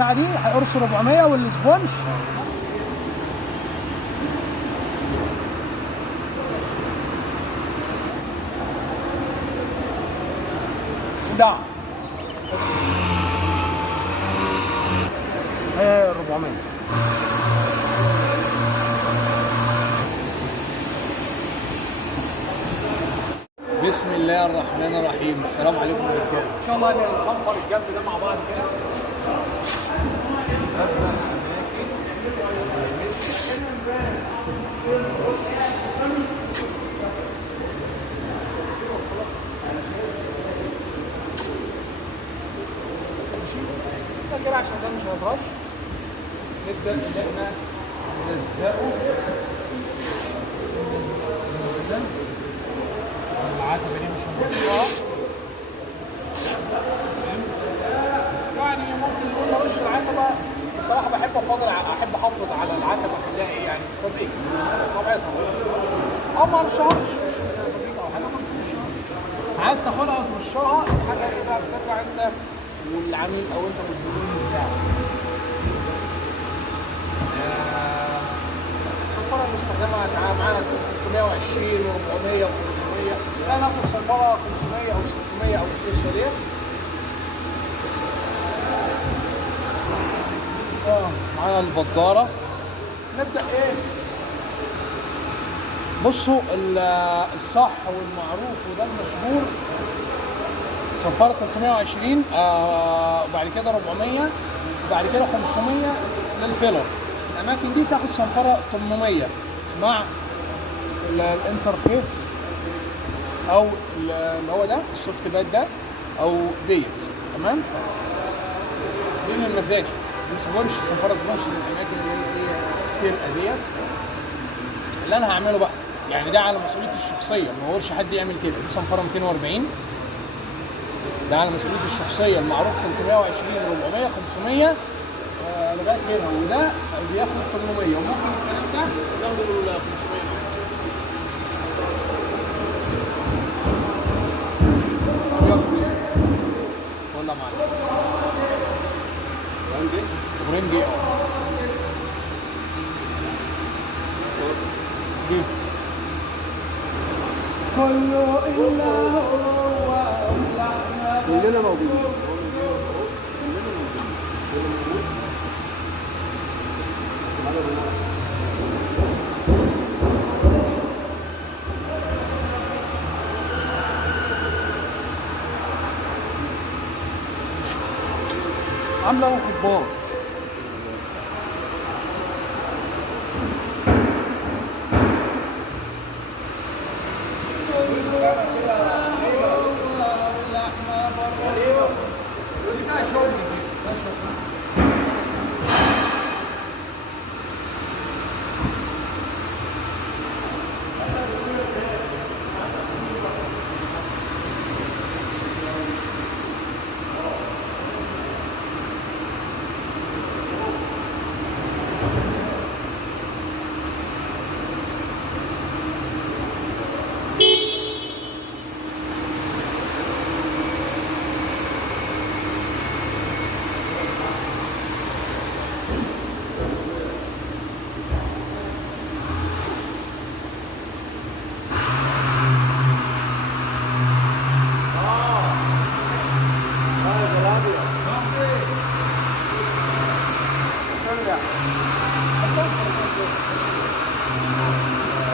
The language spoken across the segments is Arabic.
البتاعه دي هيقرص 400 والسبونج ده 400. بسم الله الرحمن الرحيم. السلام عليكم يا رجاله. ان شاء الله نصنفر الجنب ده مع بعض كده. كده عشان ده مش هيبرش. نبدا ان احنا نلزقه العتبه دي مش هنرشها. يعني ممكن نقول نرش العتبه. بصراحه بحب احافظ على العتبه كلها ايه يعني فابريكا طبيعتها. ما ارشهاش فابريكا او حاجه ما ترشهاش. عايز تاخدها وترشها حاجه ايه بقى بترجع انت والعميل او انت والزبون بتاعك. الصنفره المستخدمه معانا 320 و400 و500. لا ناخد صنفره 500 او 600 او القصه ديت. معانا البداره. نبدا ايه؟ بصوا الصح والمعروف وده المشهور صنفره 320 وبعد كده 400 وبعد كده 500 للفيلر. الاماكن دي تاخد صنفره 800 مع الانترفيس او اللي هو ده السوفت باد ده او ديت. تمام. دي من المزاج. سبونش صنفره سبونش للاماكن اللي هي السرقه ديت. اللي انا هعمله بقى يعني ده على مسؤوليتي الشخصيه، ما اقولش حد يعمل كده. دي صنفره 240 ده على مسؤوليتي الشخصيه. المعروف 320 400 500 لغايه هنا. وده بياخد 800 وممكن الكلام ده ياخد ال 500. ولا معايا برنجي كله إلا هو كلنا موجودين. عامله كبار.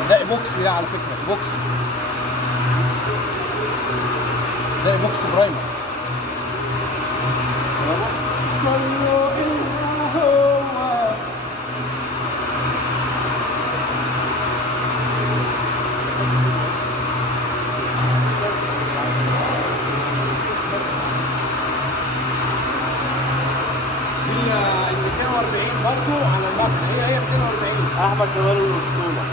ده ايبوكسي ده على فكره ايبوكسي. ده ايبوكسي برايمر. هي 240 برضه على المكنه. هي 240. احمد كمال الاسطوره.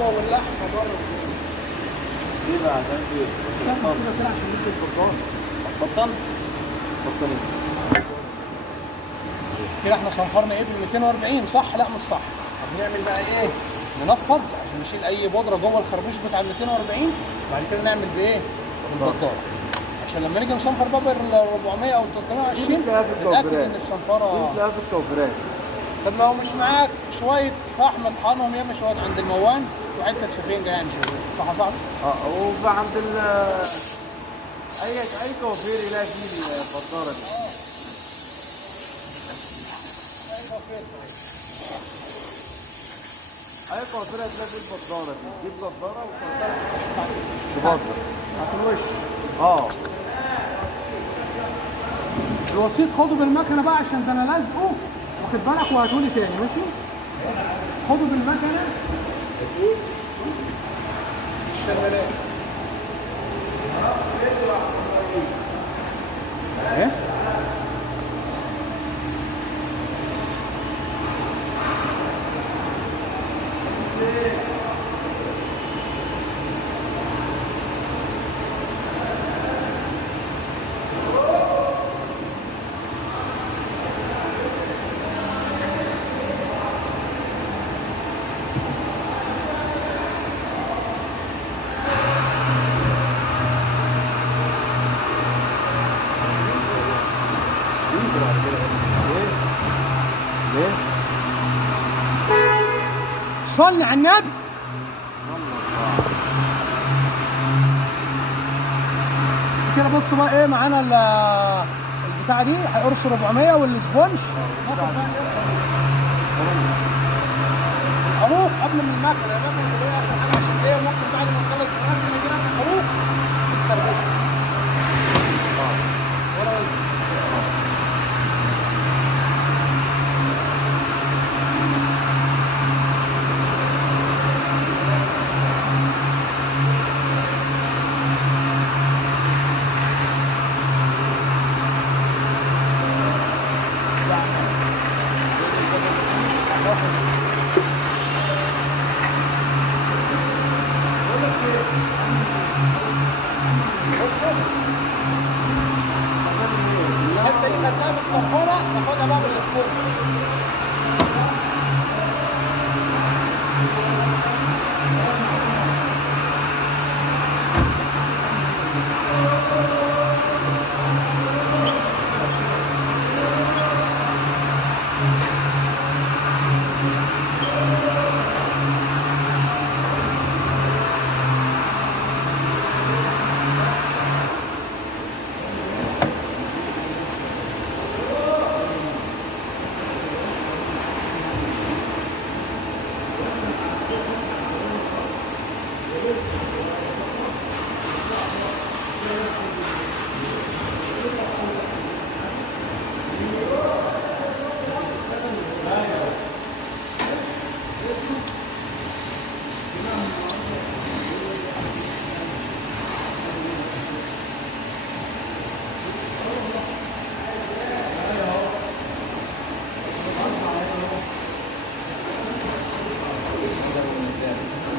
هو واللحمه بره. ليه بقى؟ عشان ايه؟ كده عشان ندي البطان. بطل؟ بطل كده احنا صنفرنا ايه ب 240 صح؟ لا مش صح. طب نعمل بقى ايه؟ ننفض عشان نشيل اي بودره جوه الخربوش بتاع ال 240 وبعد كده نعمل بايه؟ بالبطاره. عشان لما نيجي نصنفر بقى ال 400 او 320 نتاكد ان الصنفره. لا في التوفيرات. طب لو مش معاك شويه فحم اطحنهم يا اما شويه عند الموان وحته سفنجه يعني شويه صح يا صاحبي؟ وبقى عند اي توفير يلاقي فيه البطاره دي. اي توفير هتلاقي فيه البطاره دي، تجيب بطاره وتبطل بتاعت الوش. الوسيط خده بالمكنه بقى عشان ده انا لازقه واخد بالك وهاتولي تاني ماشي؟ خده بالمكنه الشغالات. ايه؟ ليه؟ صلي على النبي. كده بص بقى ايه معانا البتاعه دي هيقرص 400 والسبونج حروف قبل من المكنه. المكنه اللي هي اخر حاجه عشان ايه ممكن بعد ما نخلص المكنه كده في الحروف تتخربش. الحته دي خدناها بالصنفره ناخدها بقى بالسبونج.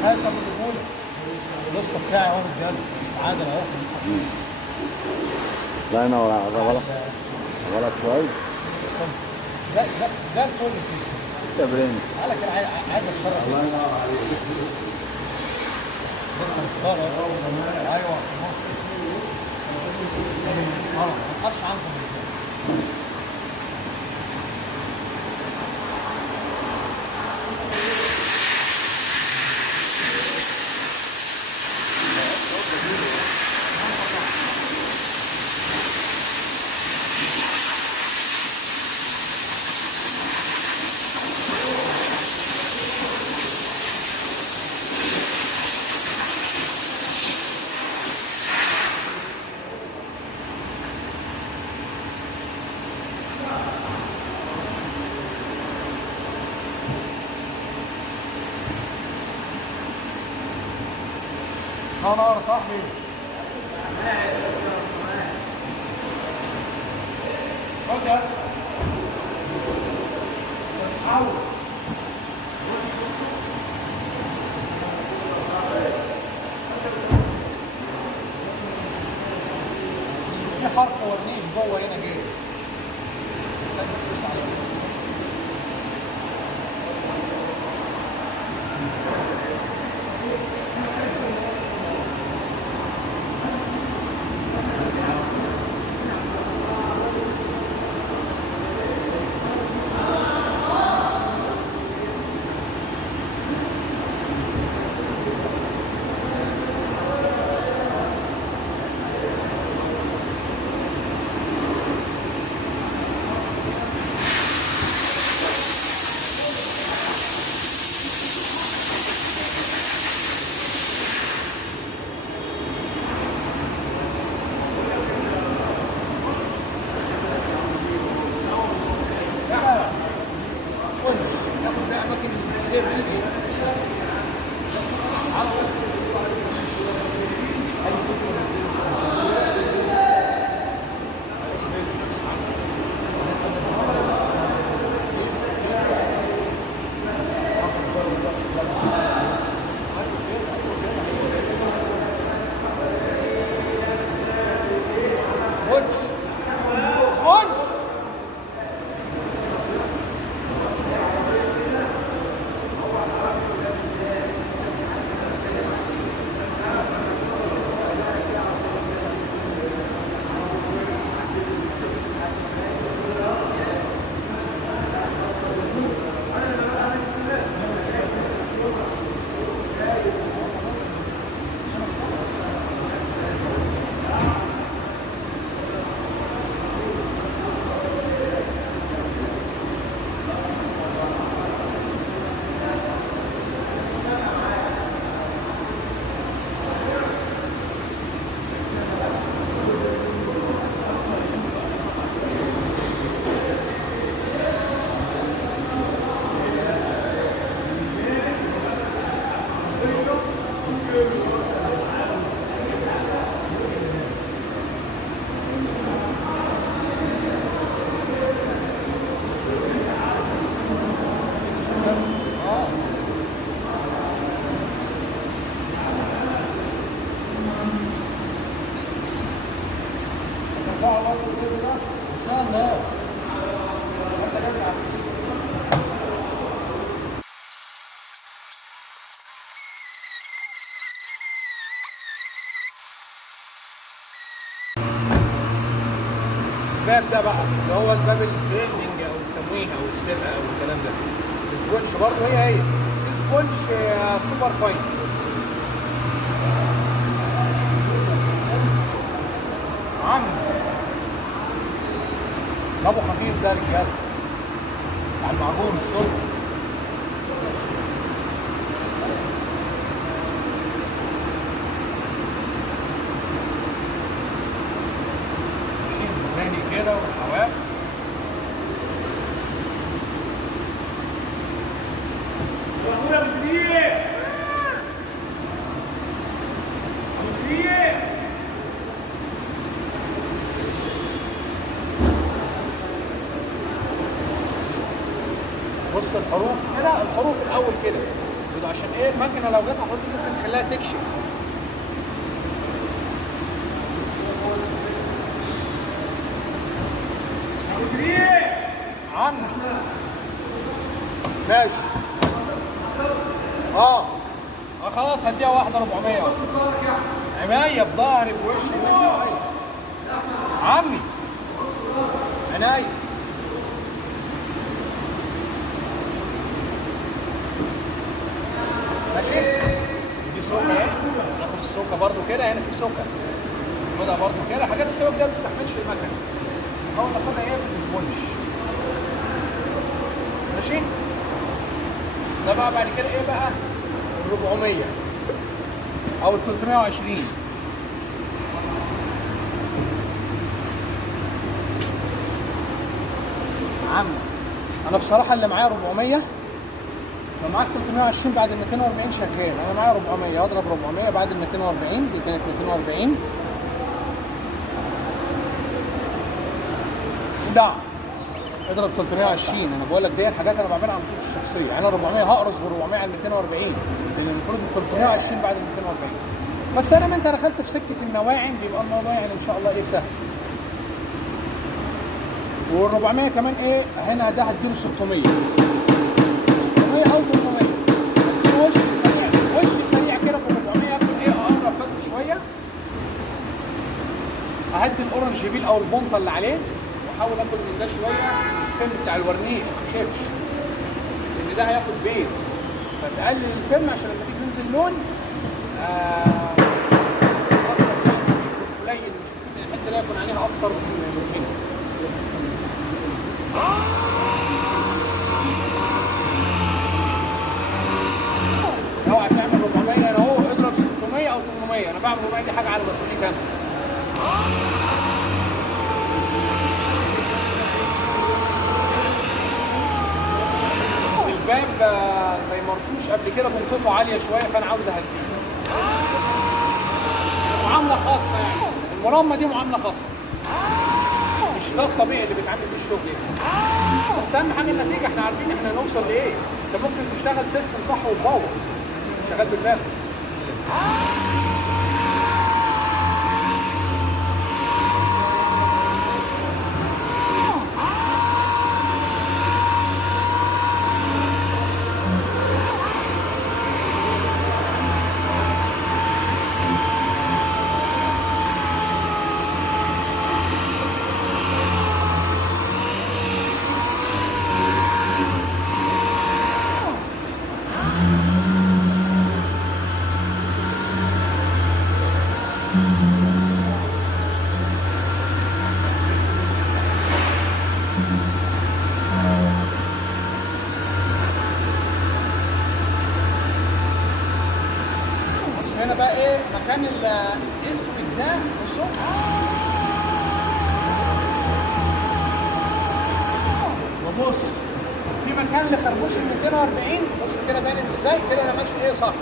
هذا الدخول الوسط بتاعي اهو رجاله استعاده اهو. لا انا غلط كويس. ده الفل فيه. يا برنس. تعالى كده عايز اتفرج. الله ينور عليك. لسه مختار اهو. ايوه ما تاخرش عنكم. نار صاحبي. خد يا في حرف ورنيش جوه هنا جاي. ناخد بقى اماكن السر دي. سبونج سبونج. الباب ده بقى اللي هو الباب البريندنج او التمويه او السرقه او الكلام ده. السبونش برضه هي السبونش سوبر فاين. عم ابو خفيف ده رجاله على المعجون الصبح. كده والحواف يا مدير بص الحروف كده، الحروف الاول كده عشان ايه المكنه لو جت على الحروف ممكن تخليها تكشف. عم ماشي. خلاص هديها واحده 400 عينيا بظهري بوشي. عمي عينيا. ماشي. دي سوكه اهي، ناخد السوكه برضو كده. هنا في سوكه خدها برضو كده. حاجات السوك ده ما بتستحملش المكنه. نحاول ناخدها ايه بالسبونج. ماشي. ده بقى بعد كده ايه بقى ال 400 او ال 320. عم انا بصراحه اللي معايا 400 فمعاك 320 بعد ال 240 شغال. انا معايا 400، اضرب 400 بعد ال 240، دي كانت 240. لا اضرب 320. انا بقول لك دي حاجات انا بعملها على مصروف الشخصيه. يعني انا 400 هقرص ب 400 على 240، لان المفروض 320 بعد ال 240. بس انا ما انت دخلت في سكه النواعم بيبقى الموضوع يعني ان شاء الله ايه سهل. وال 400 كمان ايه هنا ده هديله 600 او 800. هديله وش سريع، وش سريع كده ب 400. اكون ايه اقرب بس شويه. اهدي الاورنج بيل او البونطه اللي عليه، واحاول اكل من ده شويه الفيلم بتاع الورنيش ما تشوفش ان ده هياخد بيز، فتقلل الفيلم عشان لما تيجي تنزل لون قليل، مش الحته اللي يكون عليها اكتر من هنا. لو هتعمل 400 انا اهو اضرب 600 او 800. انا بعمل 400 دي حاجه على مسؤوليتي انا. الباب زي مرشوش قبل كده بنطته عاليه شويه، فانا عاوز اهديه. معامله خاصه يعني، المرمى دي معامله خاصه، مش ده الطبيعي اللي بيتعمل بيه الشغل يعني. بس اهم حاجه النتيجه، احنا عارفين احنا هنوصل لايه. انت ممكن تشتغل سيستم صح وتبوظ، شغال بالباب. هنا بقى ايه مكان الاسود ده بصوا. وبص في مكان لخربوش ال 240. بص كده باين ازاي كده انا ماشي ايه صح.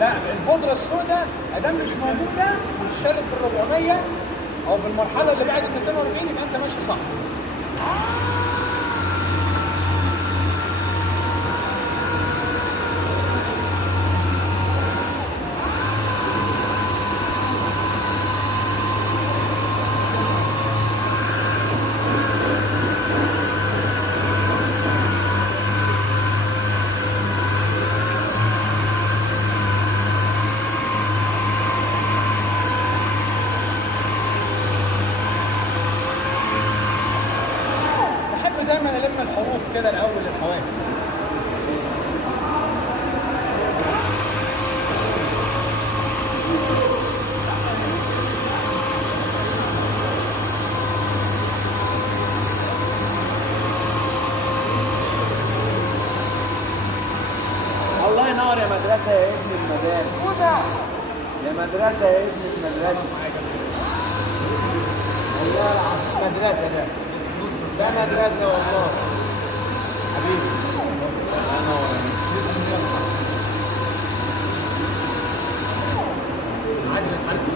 لا البودره السوداء ادام مش موجوده واتشالت بال 400 او بالمرحله اللي بعد ال 240 يبقى انت ماشي صح. دايما الم الحروف كده الاول للحواف. الله ينور يا مدرسة يا ابن المدارس. يا مدرسة يا ابن المدرسة. والله العظيم مدرسة ده. ده مدرسة والله. حبيبي. الله ينور. عادل الحربي.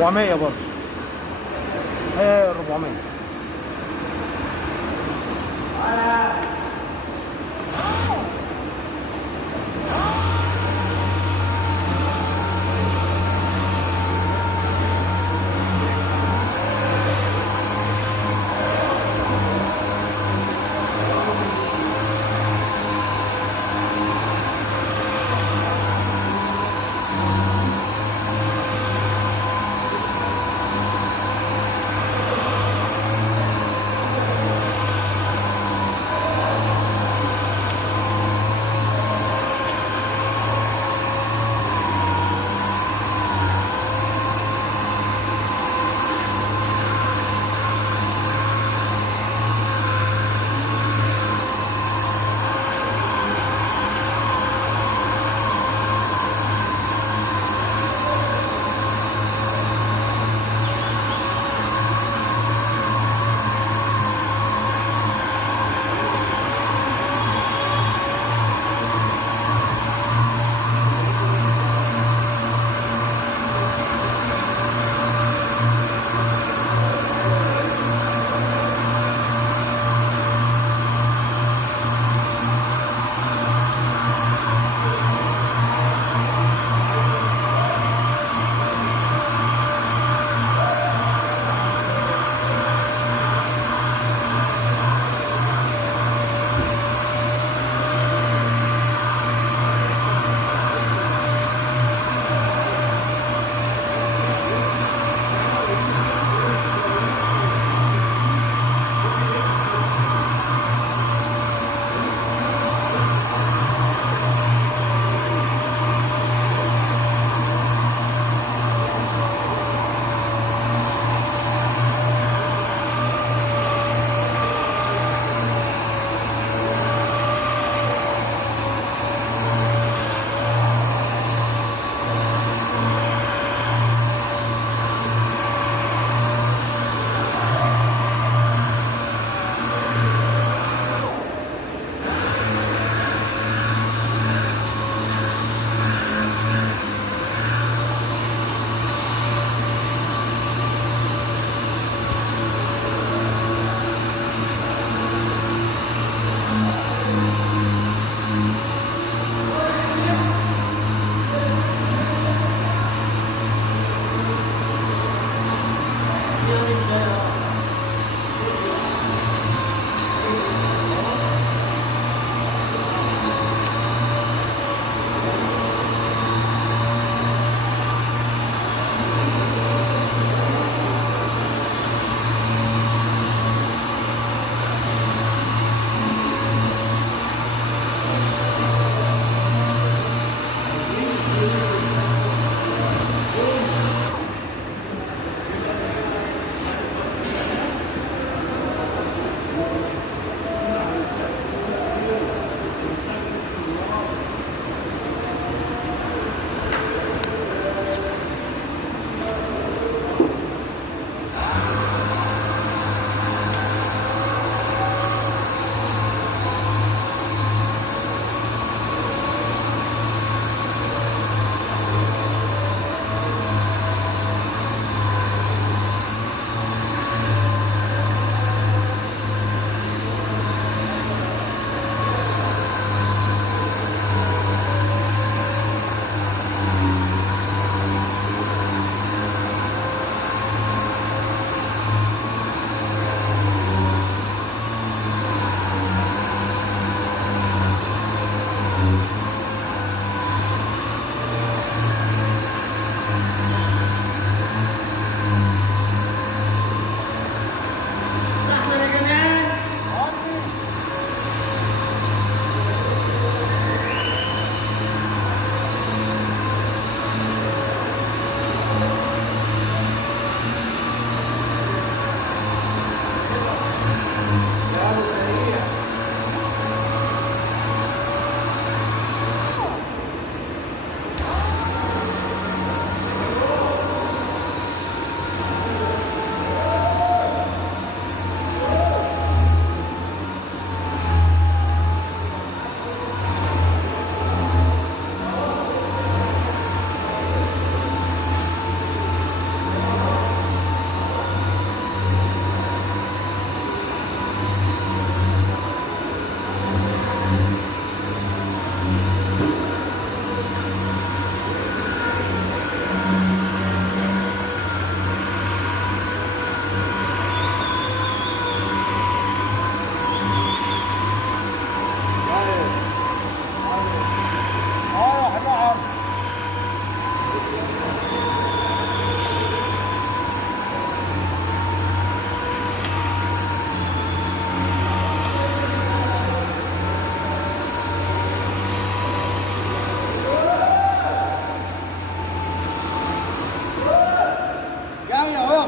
$400 برضه. ايه 400.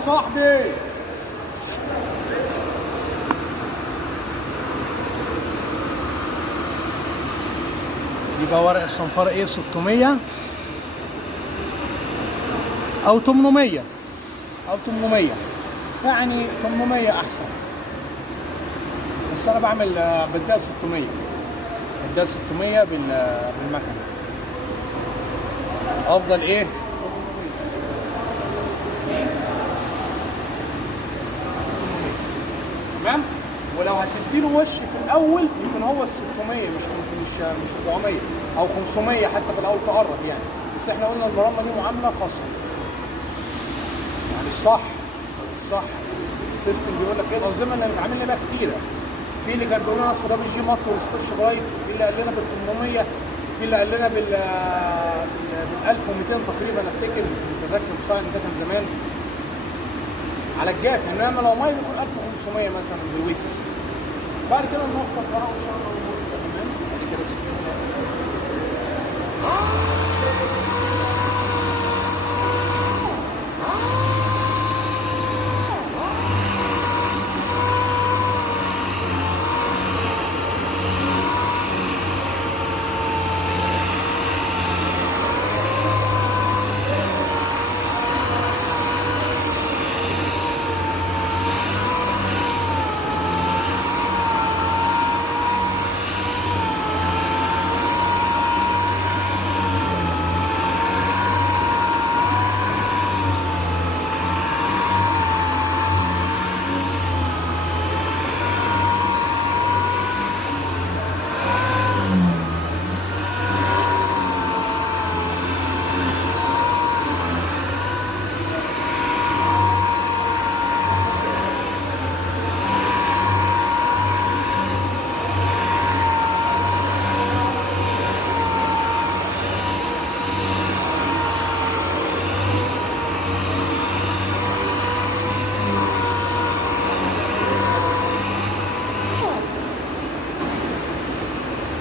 صاحبي. دي بقى ورق الصنفرة ايه 600 او 800 او 800، يعني 800 احسن، بس انا بعمل بدال 600، بدال 600 بالمكنه افضل ايه. تمام. ولو هتديله وش في الاول يمكن هو ال 600 مش 400 او 500 حتى في الاول تقرب يعني، بس احنا قلنا المرمى دي معامله خاصه يعني. الصح السيستم بيقول لك ايه الانظمه اللي بنتعامل بيها كتيره. في اللي كان بيقول لنا في الرابط جي مات والسبيش برايت، وفي اللي قال لنا بال 800، وفي اللي قال لنا بال 1200 تقريبا افتكر، متذكر بصراحه ان ده كان زمان على الجاف، انما لو ميه بيكون 1500 مثلا بالويت. بعد كده نوفر بقى وان شاء الله الامور تبقى تمام. بعد كده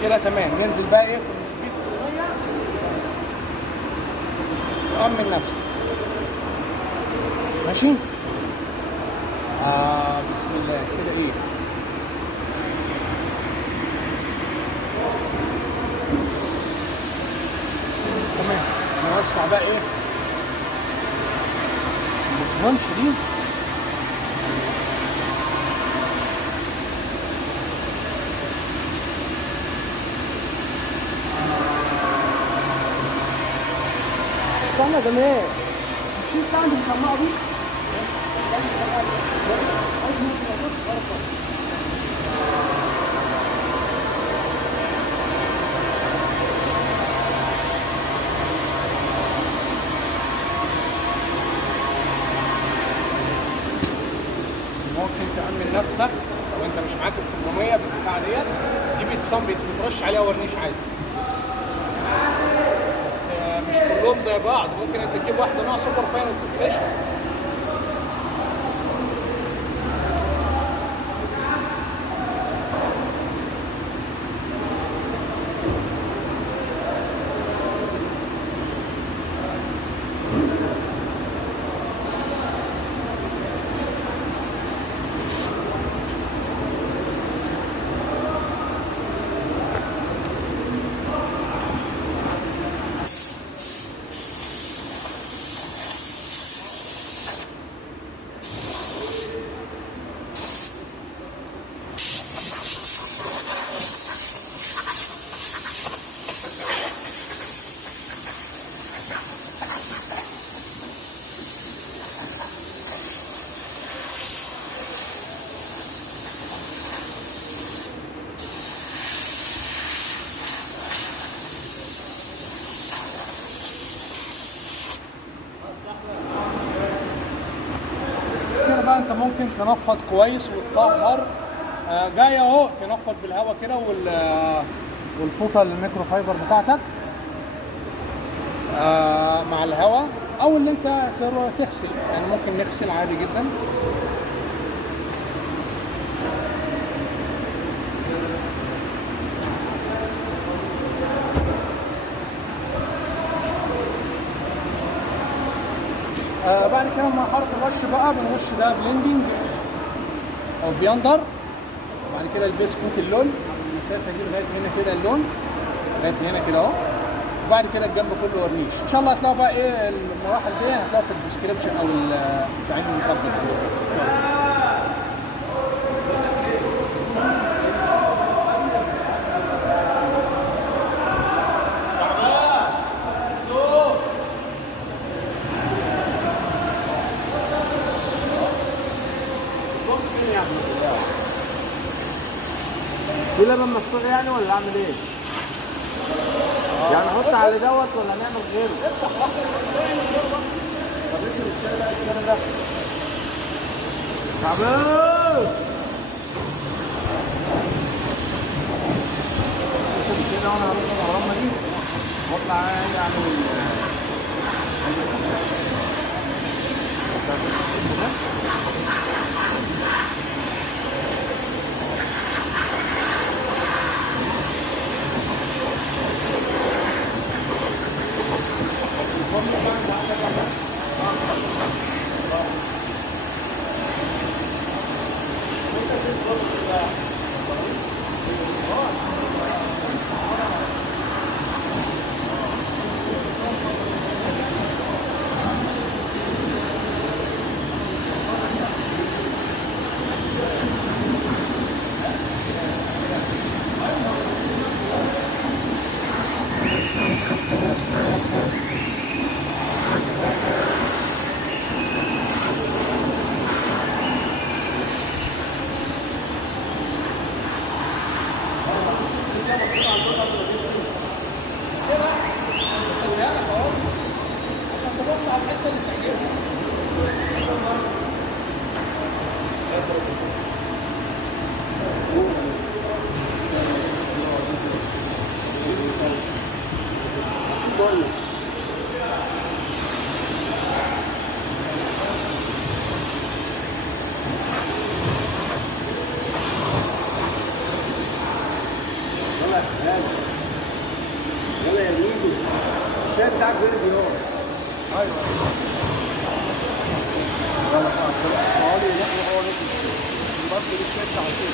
كده تمام. ننزل بقى ايه بيت الميه وامن نفسك. ماشي. بسم الله كده ايه. تمام. نوسع بقى ايه الاسبونش دي. استنى زمان مش انت عندك الخماعه دي؟ ممكن تأمن نفسك لو انت مش معاك ال 800 بالبتاعه ديت، دي بترش عليها ورنيش عادي. مش كلهم زي بعض، ممكن انت تجيب واحده نوع سوبر فاين وتفرشها. بقى انت ممكن تنفض كويس وتطهر. جاي اهو تنفض بالهواء كده والفوطه الميكرو فايبر بتاعتك مع الهواء، او اللي انت تغسل يعني. ممكن نغسل عادي جدا. بعد كده مع حركه الرش بقى بنرش ده بلندنج او بيندر. وبعد كده البيس كوت اللون المسافه دي لغايه هنا كده اللون لغايه هنا كده اهو. وبعد كده الجنب كله ورنيش. ان شاء الله هتلاقوا بقى ايه المراحل دي هتلاقوها في الديسكربشن او التعليم المفضل. في لبن مفتوح يعني ولا اعمل ايه؟ يعني احط على دوت ولا نعمل غيره؟ طب اكتب الشاي بقى السنه ده. شعبان كده وانا هروح الغرامه دي واطلع عادي اعمل عشان تبص على الحته اللي تعجبك. يلا يا ميدو الشاي بتاعك بيرد يوم. ايوه يلا حوالي نحن حوالي بس بالشيك على طول.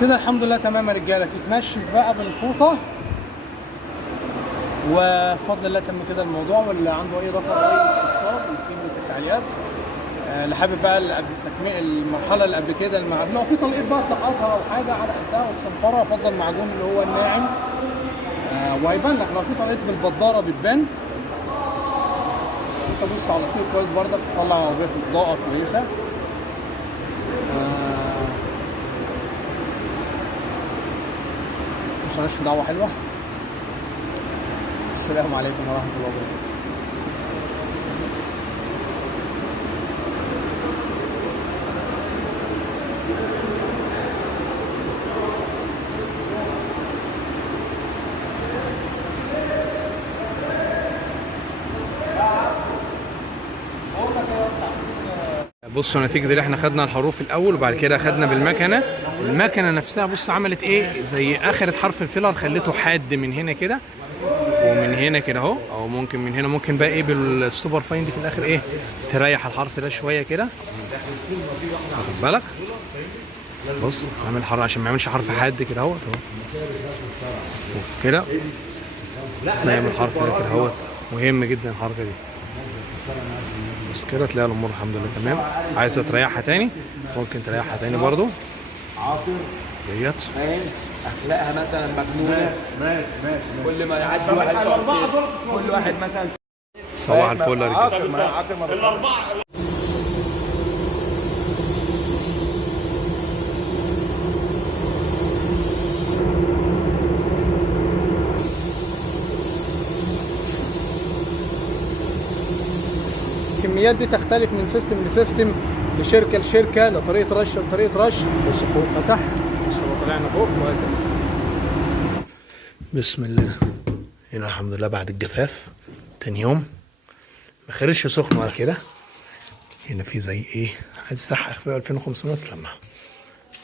كده الحمد لله تمام يا رجاله. تتنشف بقى بالفوطه وبفضل الله تم كده الموضوع. واللي عنده اي اضافه او اي استفسار يسيبني في التعليقات. اللي حابب بقى تكميل المرحله اللي قبل كده المعجون لو في تنقيط بقى تقطها او حاجه على قدها وتصنفرها افضل معجون اللي هو الناعم. وهيبان لك لو في تنقيط بالبداره بتبان. انت بص على طول كويس برضك تطلع عربيه في اضاءه كويسه. مش هنشوف دعوه حلوه. السلام عليكم ورحمه الله وبركاته. بصوا نتيجة اللي احنا خدنا الحروف الاول وبعد كده خدنا بالمكنة. المكنة نفسها بص عملت ايه، زي اخرت حرف الفيلر خليته حاد من هنا كده ومن هنا كده اهو، او ممكن من هنا، ممكن بقى ايه بالسوبر فاين دي في الاخر ايه تريح الحرف ده شوية كده، واخد بالك. بص عامل حرف عشان ما يعملش حرف حاد كده اهوت اهو كده، ما يعمل حرف كده اهوت. مهم جدا الحركة دي. بس كده تلاقي الامور الحمد لله تمام. عايزه تريحها تاني ممكن تريحها تاني برضو ديت. فاهم اخلاقها مثلا مجنونه. كل ما يعدي واحد كل واحد مثلا. صباح الفل يا رجاله. الاربعه الكميات دي تختلف من سيستم لسيستم، لشركه لشركه، لطريقه رش لطريقه رش. بص فوق فتح، بص طلعنا فوق وهكذا. بسم الله. هنا الحمد لله بعد الجفاف تاني يوم ما خرجش سخن ولا كده. هنا في زي ايه عايز اسحق في 2500 لمعه،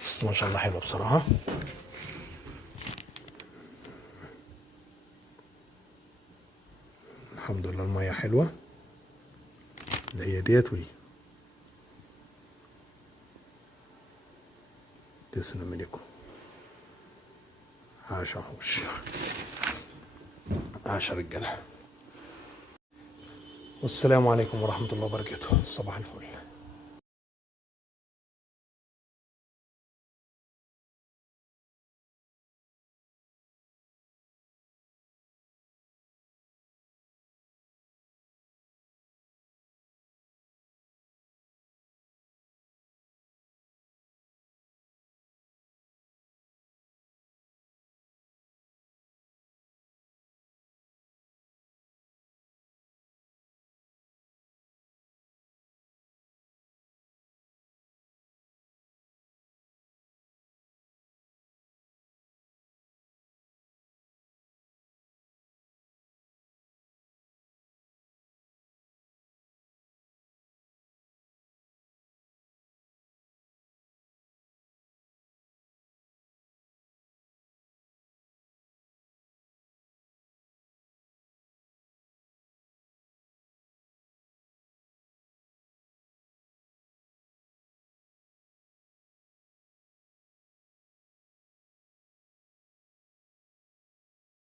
بس ما شاء الله حلوه بصراحه. الحمد لله الميه حلوه اللي هي ديت ودي. تسلم لكم. عاش وحوش، عاش رجاله. والسلام عليكم ورحمه الله وبركاته. صباح الفل.